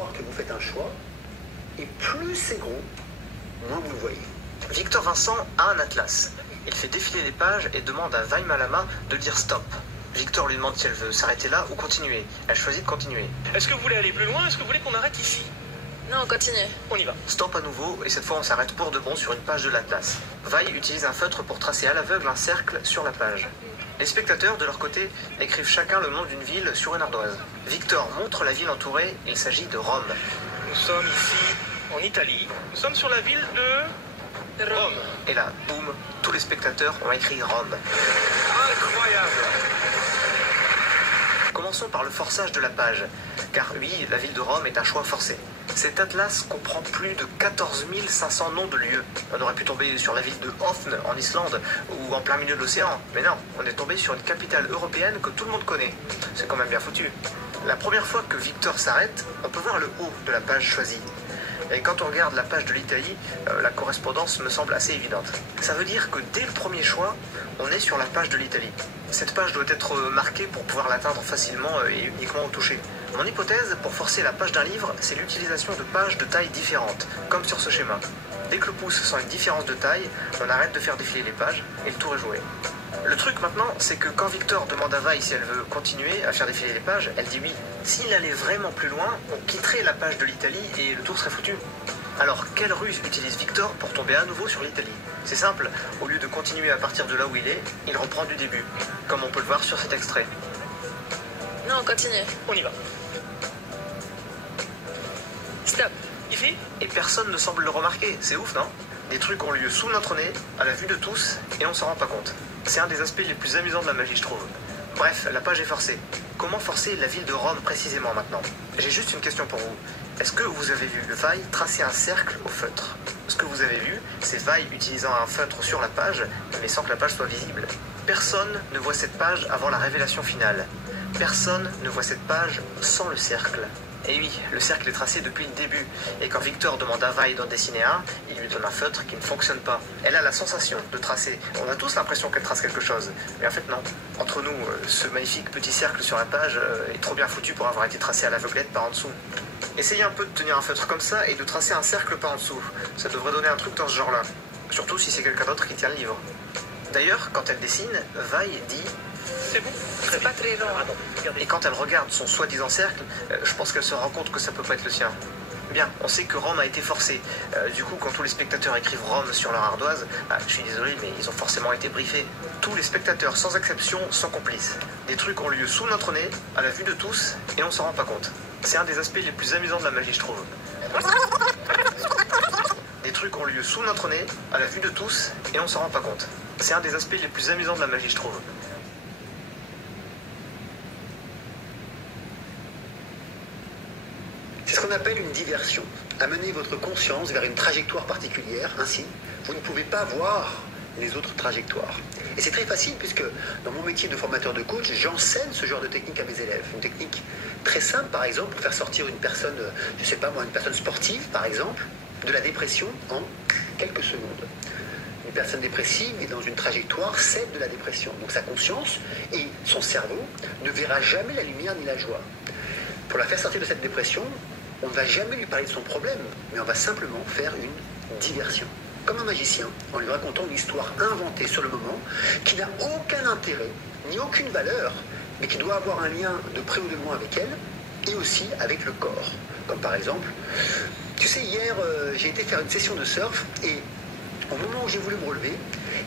croire que vous faites un choix, et plus c'est gros, moins vous le voyez. Victor Vincent a un atlas. Il fait défiler les pages et demande à Vai Malama de dire stop. Victor lui demande si elle veut s'arrêter là ou continuer. Elle choisit de continuer. Est-ce que vous voulez aller plus loin? Est-ce que vous voulez qu'on arrête ici? Non, continue. On y va. Stop à nouveau, et cette fois on s'arrête pour de bon sur une page de l'atlas. Vai utilise un feutre pour tracer à l'aveugle un cercle sur la page. Les spectateurs, de leur côté, écrivent chacun le nom d'une ville sur une ardoise. Victor montre la ville entourée, il s'agit de Rome. Nous sommes ici, en Italie. Nous sommes sur la ville de Rome. Et là, boum, tous les spectateurs ont écrit Rome. Incroyable! Commençons par le forçage de la page, car oui, la ville de Rome est un choix forcé. Cet atlas comprend plus de 14 500 noms de lieux. On aurait pu tomber sur la ville de Höfn en Islande ou en plein milieu de l'océan, mais non, on est tombé sur une capitale européenne que tout le monde connaît. C'est quand même bien foutu. La première fois que Victor s'arrête, on peut voir le haut de la page choisie. Et quand on regarde la page de l'Italie, la correspondance me semble assez évidente. Ça veut dire que dès le premier choix, on est sur la page de l'Italie. Cette page doit être marquée pour pouvoir l'atteindre facilement et uniquement au toucher. Mon hypothèse, pour forcer la page d'un livre, c'est l'utilisation de pages de tailles différentes, comme sur ce schéma. Dès que le pouce sent une différence de taille, on arrête de faire défiler les pages et le tour est joué. Le truc maintenant, c'est que quand Victor demande à Vai si elle veut continuer à faire défiler les pages, elle dit oui. S'il allait vraiment plus loin, on quitterait la page de l'Italie et le tour serait foutu. Alors, quelle ruse utilise Victor pour tomber à nouveau sur l'Italie? C'est simple, au lieu de continuer à partir de là où il reprend du début, comme on peut le voir sur cet extrait. Non, continue. On y va. Stop. Ici? Et personne ne semble le remarquer, c'est ouf, non? Des trucs ont lieu sous notre nez, à la vue de tous, et on s'en rend pas compte. C'est un des aspects les plus amusants de la magie, je trouve. Bref, la page est forcée. Comment forcer la ville de Rome précisément maintenant? J'ai juste une question pour vous. Est-ce que vous avez vu Vai tracer un cercle au feutre? Ce que vous avez vu, c'est Vai utilisant un feutre sur la page, mais sans que la page soit visible. Personne ne voit cette page avant la révélation finale. Personne ne voit cette page sans le cercle. Et oui, le cercle est tracé depuis le début, et quand Victor demande à Vai d'en dessiner un, il lui donne un feutre qui ne fonctionne pas. Elle a la sensation de tracer. On a tous l'impression qu'elle trace quelque chose, mais en fait non. Entre nous, ce magnifique petit cercle sur la page est trop bien foutu pour avoir été tracé à l'aveuglette par en dessous. Essayez un peu de tenir un feutre comme ça et de tracer un cercle par en dessous. Ça devrait donner un truc dans ce genre-là. Surtout si c'est quelqu'un d'autre qui tient le livre. D'ailleurs, quand elle dessine, Vai dit... C'est bon? C'est pas très long. Ah bon, regardez. Et quand elle regarde son soi-disant cercle, je pense qu'elle se rend compte que ça peut pas être le sien. Bien, on sait que Rome a été forcé. Du coup, quand tous les spectateurs écrivent Rome sur leur ardoise, je suis désolé, mais ils ont forcément été briefés. Tous les spectateurs, sans exception, sont complices. Des trucs ont lieu sous notre nez, à la vue de tous, et on s'en rend pas compte. C'est un des aspects les plus amusants de la magie, je trouve. Des trucs ont lieu sous notre nez, à la vue de tous, et on s'en rend pas compte. C'est un des aspects les plus amusants de la magie, je trouve. C'est ce qu'on appelle une diversion. Amener votre conscience vers une trajectoire particulière, ainsi, vous ne pouvez pas voir les autres trajectoires. Et c'est très facile puisque dans mon métier de formateur de coach, j'enseigne ce genre de technique à mes élèves. Une technique très simple, par exemple, pour faire sortir une personne, je sais pas moi, une personne sportive, par exemple, de la dépression en quelques secondes. Une personne dépressive est dans une trajectoire, celle de la dépression. Donc sa conscience et son cerveau ne verra jamais la lumière ni la joie. Pour la faire sortir de cette dépression, on ne va jamais lui parler de son problème, mais on va simplement faire une diversion. Comme un magicien, en lui racontant une histoire inventée sur le moment, qui n'a aucun intérêt, ni aucune valeur, mais qui doit avoir un lien de près ou de loin avec elle, et aussi avec le corps. Comme par exemple, tu sais, hier, j'ai été faire une session de surf, et au moment où j'ai voulu me relever,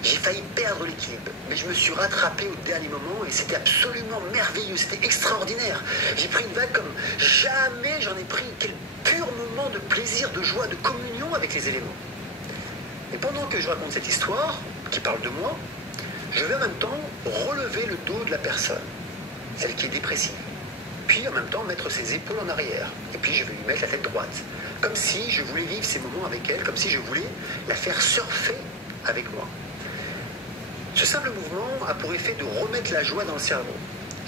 j'ai failli perdre l'équilibre. Mais je me suis rattrapé au dernier moment et c'était absolument merveilleux, c'était extraordinaire. J'ai pris une vague comme jamais j'en ai pris. Quel pur moment de plaisir, de joie, de communion avec les éléments. Et pendant que je raconte cette histoire, qui parle de moi, je vais en même temps relever le dos de la personne, celle qui est dépressive. Puis en même temps mettre ses épaules en arrière. Et puis je vais lui mettre la tête droite. Comme si je voulais vivre ces moments avec elle, comme si je voulais la faire surfer avec moi. Ce simple mouvement a pour effet de remettre la joie dans le cerveau.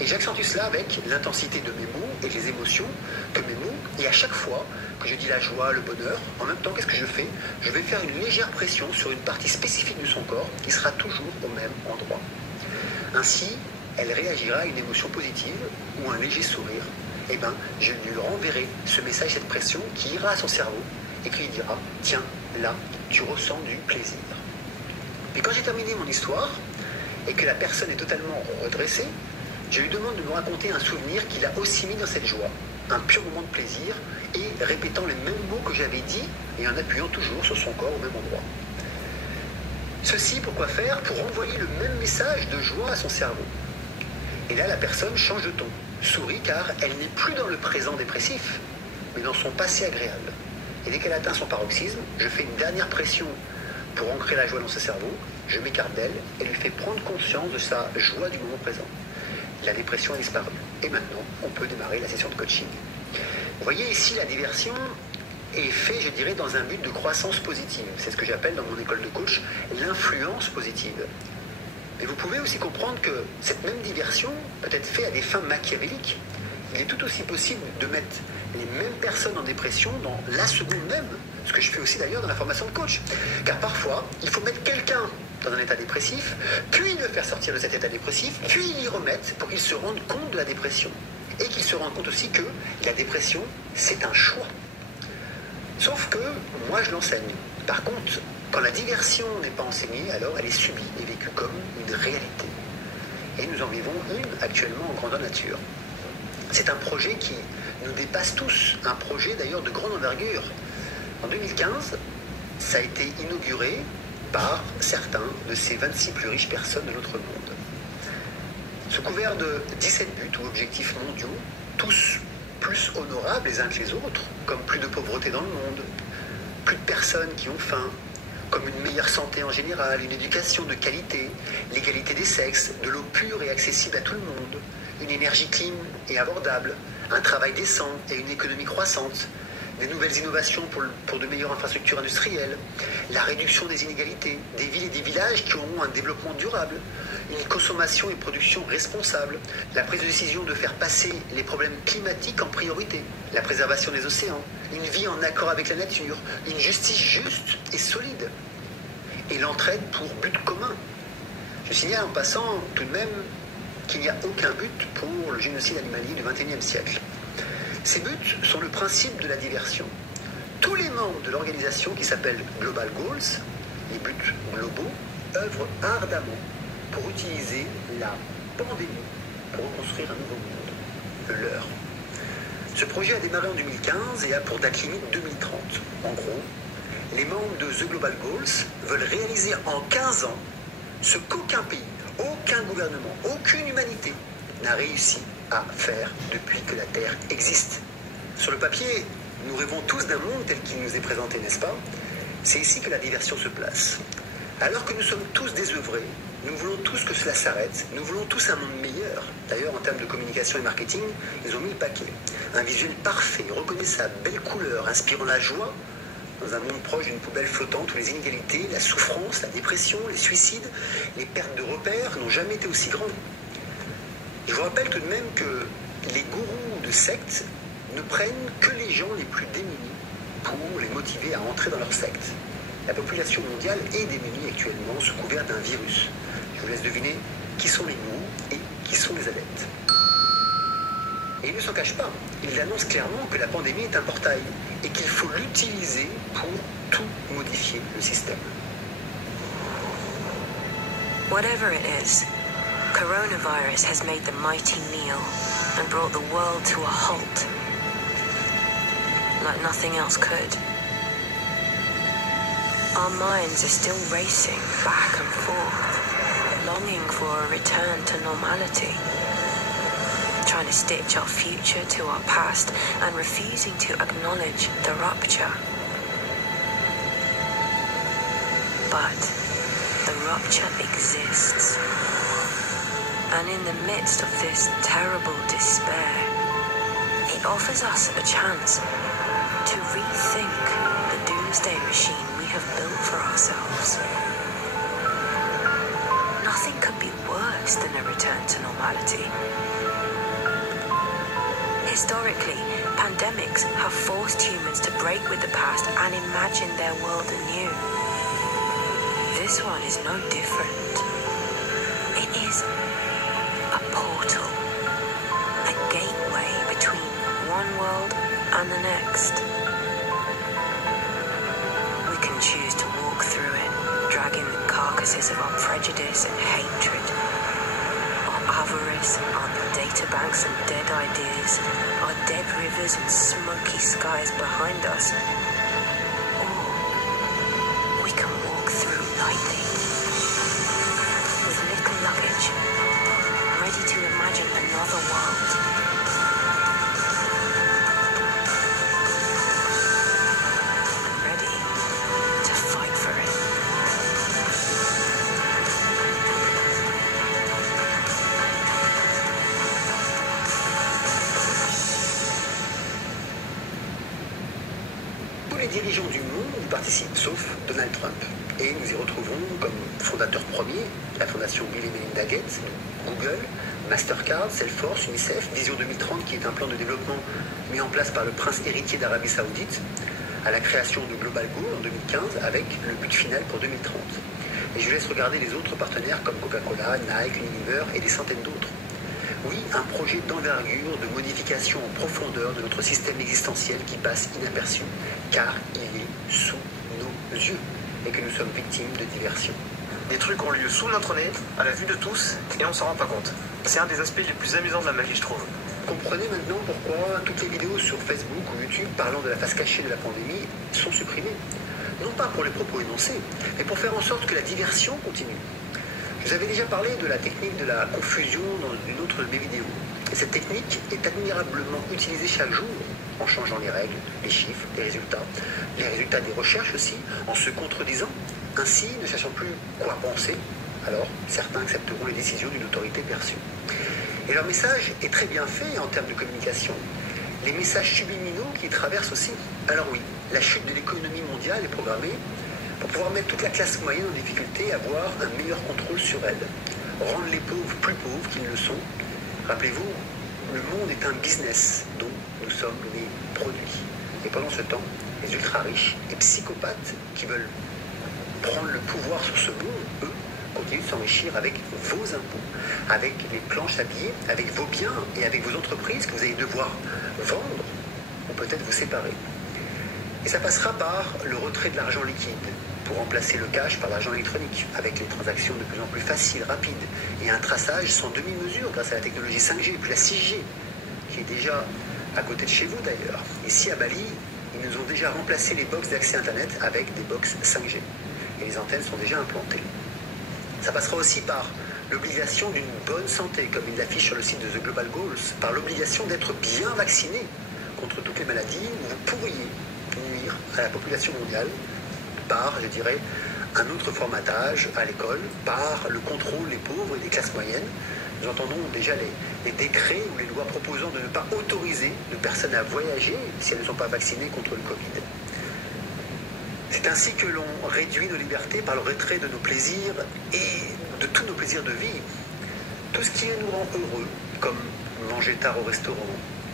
Et j'accentue cela avec l'intensité de mes mots et les émotions que mes mots. Et à chaque fois que je dis la joie, le bonheur, en même temps, qu'est-ce que je fais? Je vais faire une légère pression sur une partie spécifique de son corps qui sera toujours au même endroit. Ainsi, elle réagira à une émotion positive ou un léger sourire. eh ben, je lui renverrai ce message, cette pression qui ira à son cerveau et qui lui dira « Tiens, là, tu ressens du plaisir ». Et quand j'ai terminé mon histoire et que la personne est totalement redressée, je lui demande de me raconter un souvenir qu'il a aussi mis dans cette joie, un pur moment de plaisir, et répétant les mêmes mots que j'avais dit et en appuyant toujours sur son corps au même endroit. Ceci, pourquoi faire? Pour envoyer le même message de joie à son cerveau. Et là, la personne change de ton, sourit car elle n'est plus dans le présent dépressif, mais dans son passé agréable. Et dès qu'elle atteint son paroxysme, je fais une dernière pression pour ancrer la joie dans ce cerveau, je m'écarte d'elle et lui fais prendre conscience de sa joie du moment présent. La dépression a disparu. Et maintenant, on peut démarrer la session de coaching. Vous voyez ici, la diversion est faite, je dirais, dans un but de croissance positive. C'est ce que j'appelle dans mon école de coach l'influence positive. Mais vous pouvez aussi comprendre que cette même diversion peut être faite à des fins machiavéliques. Il est tout aussi possible de mettre les mêmes personnes en dépression dans la seconde même, ce que je fais aussi d'ailleurs dans la formation de coach. Car parfois, il faut mettre quelqu'un dans un état dépressif, puis le faire sortir de cet état dépressif, puis l'y remettre pour qu'il se rende compte de la dépression. Et qu'il se rende compte aussi que la dépression, c'est un choix. Sauf que moi, je l'enseigne. Par contre, quand la diversion n'est pas enseignée, alors elle est subie et vécue comme une réalité. Et nous en vivons une actuellement en grandeur nature. C'est un projet qui nous dépasse tous, un projet d'ailleurs de grande envergure. En 2015, ça a été inauguré par certains de ces 26 plus riches personnes de notre monde. Sous couvert de 17 buts ou objectifs mondiaux, tous plus honorables les uns que les autres, comme plus de pauvreté dans le monde, plus de personnes qui ont faim, comme une meilleure santé en général, une éducation de qualité, l'égalité des sexes, de l'eau pure et accessible à tout le monde, une énergie clean et abordable, un travail décent et une économie croissante, des nouvelles innovations pour de meilleures infrastructures industrielles, la réduction des inégalités, des villes et des villages qui auront un développement durable, une consommation et production responsable, la prise de décision de faire passer les problèmes climatiques en priorité, la préservation des océans, une vie en accord avec la nature, une justice juste et solide, et l'entraide pour but commun. Je signale en passant tout de même qu'il n'y a aucun but pour le génocide animalier du XXIe siècle. Ces buts sont le principe de la diversion. Tous les membres de l'organisation qui s'appelle Global Goals, les buts globaux, œuvrent ardemment pour utiliser la pandémie pour reconstruire un nouveau monde, le leur. Ce projet a démarré en 2015 et a pour date limite 2030. En gros, les membres de The Global Goals veulent réaliser en 15 ans ce qu'aucun pays, aucun gouvernement, aucune humanité n'a réussi à faire depuis que la Terre existe. Sur le papier, nous rêvons tous d'un monde tel qu'il nous est présenté, n'est-ce pas? C'est ici que la diversion se place. Alors que nous sommes tous désœuvrés, nous voulons tous que cela s'arrête, nous voulons tous un monde meilleur. D'ailleurs, en termes de communication et marketing, ils ont mis le paquet. Un visuel parfait, reconnaissable, belle couleur, inspirant la joie, dans un monde proche d'une poubelle flottante où les inégalités, la souffrance, la dépression, les suicides, les pertes de repères n'ont jamais été aussi grandes. Je vous rappelle tout de même que les gourous de sectes ne prennent que les gens les plus démunis pour les motiver à entrer dans leur secte. La population mondiale est démunie actuellement sous couvert d'un virus. Je vous laisse deviner qui sont les gourous et qui sont les adeptes. Et ils ne s'en cachent pas. Ils annoncent clairement que la pandémie est un portail et qu'il faut l'utiliser pour tout modifier le système. Whatever it is, coronavirus has made the mighty kneel and brought the world to a halt, like nothing else could. Our minds are still racing back and forth, longing for a return to normality, trying to stitch our future to our past and refusing to acknowledge the rupture. But the rupture exists. And in the midst of this terrible despair, it offers us a chance to rethink the doomsday machine we have built for ourselves. Nothing could be worse than a return to normality. Historically, pandemics have forced humans to break with the past and imagine their world anew. This one is no different. It is a portal, a gateway between one world and the next. We can choose to walk through it, dragging the carcasses of our prejudice and hatred, our avarice, our databanks and dead ideas, our dead rivers and smoky skies behind us. Or we can walk through lightly, with little luggage, ready to imagine another world. And ready to fight for it. Tous les dirigeants du monde y participent, sauf Donald Trump. Et nous y retrouvons comme fondateurs premiers la fondation Bill et Melinda Gates, Google, Mastercard, Salesforce, UNICEF, Vision 2030 qui est un plan de développement mis en place par le prince héritier d'Arabie Saoudite, à la création de Global Go en 2015 avec le but final pour 2030. Et je laisse regarder les autres partenaires comme Coca-Cola, Nike, Unilever et des centaines d'autres. Oui, un projet d'envergure, de modification en profondeur de notre système existentiel qui passe inaperçu, car il est sous nos yeux et que nous sommes victimes de diversion. Des trucs ont lieu sous notre nez, à la vue de tous, et on s'en rend pas compte. C'est un des aspects les plus amusants de la magie, je trouve. Comprenez maintenant pourquoi toutes les vidéos sur Facebook ou YouTube parlant de la face cachée de la pandémie sont supprimées. Non pas pour les propos énoncés, mais pour faire en sorte que la diversion continue. Je vous avais déjà parlé de la technique de la confusion dans une autre de mes vidéos. Et cette technique est admirablement utilisée chaque jour, en changeant les règles, les chiffres, les résultats des recherches aussi, en se contredisant. Ainsi, ne sachant plus quoi penser, alors certains accepteront les décisions d'une autorité perçue. Et leur message est très bien fait en termes de communication. Les messages subliminaux qui traversent aussi. Alors oui, la chute de l'économie mondiale est programmée pour pouvoir mettre toute la classe moyenne en difficulté à avoir un meilleur contrôle sur elle. Rendre les pauvres plus pauvres qu'ils ne le sont. Rappelez-vous, le monde est un business dont nous sommes les produits. Et pendant ce temps, les ultra-riches et psychopathes qui veulent prendre le pouvoir sur ce monde, eux, continuent de s'enrichir avec vos impôts, avec les planches à billets, avec vos biens et avec vos entreprises que vous allez devoir vendre ou peut-être vous séparer. Et ça passera par le retrait de l'argent liquide pour remplacer le cash par l'argent électronique, avec les transactions de plus en plus faciles, rapides, et un traçage sans demi-mesure grâce à la technologie 5G, puis la 6G, qui est déjà à côté de chez vous d'ailleurs. Ici à Bali, ils nous ont déjà remplacé les box d'accès Internet avec des box 5G. Et les antennes sont déjà implantées. Ça passera aussi par l'obligation d'une bonne santé, comme il l'affiche sur le site de The Global Goals, par l'obligation d'être bien vacciné contre toutes les maladies où vous pourriez nuire à la population mondiale par, je dirais, un autre formatage à l'école, par le contrôle des pauvres et des classes moyennes. Nous entendons déjà les décrets ou les lois proposant de ne pas autoriser de personnes à voyager si elles ne sont pas vaccinées contre le Covid. C'est ainsi que l'on réduit nos libertés par le retrait de nos plaisirs et de tous nos plaisirs de vie. Tout ce qui nous rend heureux, comme manger tard au restaurant,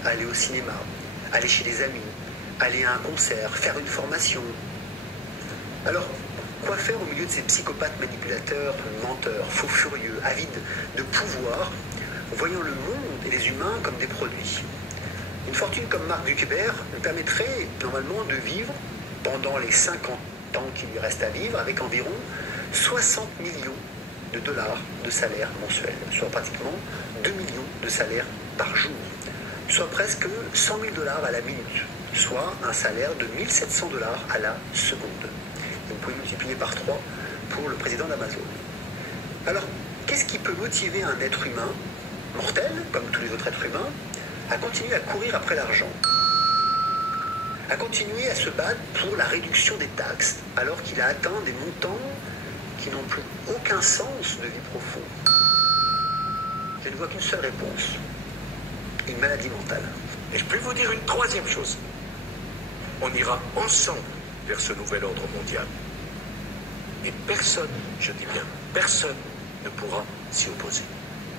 aller au cinéma, aller chez des amis, aller à un concert, faire une formation. Alors, quoi faire au milieu de ces psychopathes manipulateurs, menteurs, faux furieux, avides de pouvoir, voyant le monde et les humains comme des produits? Une fortune comme Mark Zuckerberg lui permettrait normalement de vivre pendant les 50 ans qu'il lui reste à vivre avec environ 60 millions de dollars de salaire mensuel, soit pratiquement 2 millions de salaires par jour, soit presque 100 000 dollars à la minute, soit un salaire de 1700 dollars à la seconde. Et vous pouvez multiplier par 3 pour le président d'Amazon. Alors, qu'est-ce qui peut motiver un être humain, mortel, comme tous les autres êtres humains, à continuer à courir après l'argent, à continuer à se battre pour la réduction des taxes, alors qu'il a atteint des montants qui n'ont plus aucun sens de vie profonde? Je ne vois qu'une seule réponse: une maladie mentale. Et je peux vous dire une troisième chose. On ira ensemble vers ce nouvel ordre mondial. Et personne, je dis bien, personne ne pourra s'y opposer.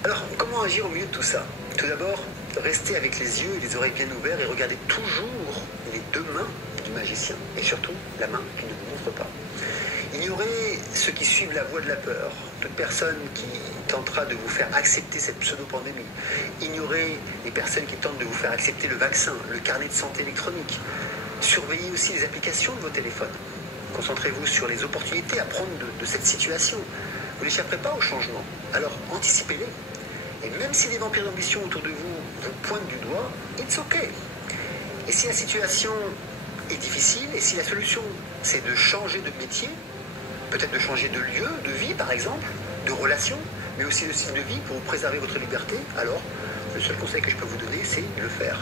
Alors, comment agir au milieu de tout ça? Tout d'abord, restez avec les yeux et les oreilles bien ouverts et regardez toujours les deux mains du magicien. sien, et surtout la main qui ne vous montre pas. Ignorez ceux qui suivent la voie de la peur, toute personne qui tentera de vous faire accepter cette pseudo-pandémie. Ignorez les personnes qui tentent de vous faire accepter le vaccin, le carnet de santé électronique. Surveillez aussi les applications de vos téléphones. Concentrez-vous sur les opportunités à prendre de cette situation. Vous n'échapperez pas au changement, alors anticipez-les. Et même si des vampires d'ambition autour de vous vous pointent du doigt, it's okay. Et si la situation est difficile, et si la solution c'est de changer de métier, peut-être de changer de lieu, de vie par exemple, de relation, mais aussi de style de vie pour préserver votre liberté, alors le seul conseil que je peux vous donner, c'est de le faire.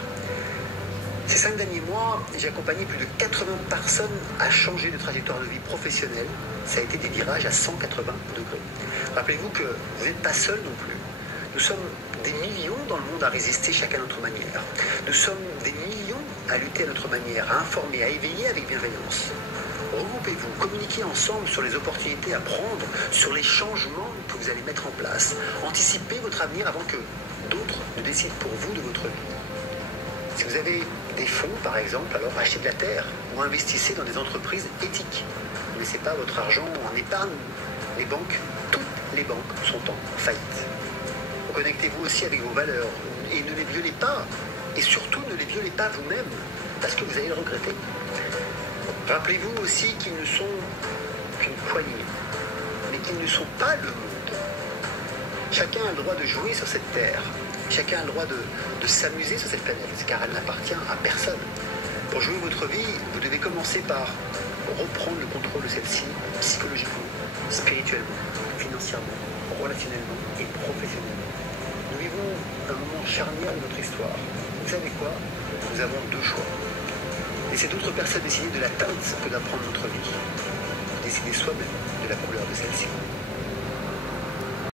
Ces 5 derniers mois, j'ai accompagné plus de 80 personnes à changer de trajectoire de vie professionnelle. Ça a été des virages à 180 degrés. Rappelez-vous que vous n'êtes pas seul non plus. Nous sommes des millions dans le monde à résister chacun à notre manière. Nous sommes des millions à lutter à notre manière, à informer, à éveiller avec bienveillance. Regroupez-vous, communiquez ensemble sur les opportunités à prendre, sur les changements que vous allez mettre en place. Anticipez votre avenir avant que d'autres ne décident pour vous de votre vie. Si vous avez des fonds, par exemple, alors achetez de la terre ou investissez dans des entreprises éthiques. Ne laissez pas votre argent en épargne. Les banques, toutes les banques sont en faillite. Connectez-vous aussi avec vos valeurs et ne les violez pas. Et surtout, ne les violez pas vous-même, parce que vous allez le regretter. Rappelez-vous aussi qu'ils ne sont qu'une poignée, mais qu'ils ne sont pas le monde. Chacun a le droit de jouer sur cette terre. Chacun a le droit de s'amuser sur cette planète, car elle n'appartient à personne. Pour jouer votre vie, vous devez commencer par reprendre le contrôle de celle-ci, psychologiquement, spirituellement, financièrement, relationnellement et professionnellement. Nous vivons un moment charnière de notre histoire. Vous savez quoi? Nous avons 2 choix. Laissez d'autres personnes décider de la teinte que d'apprendre notre vie. Décidez soi-même de la couleur de celle-ci.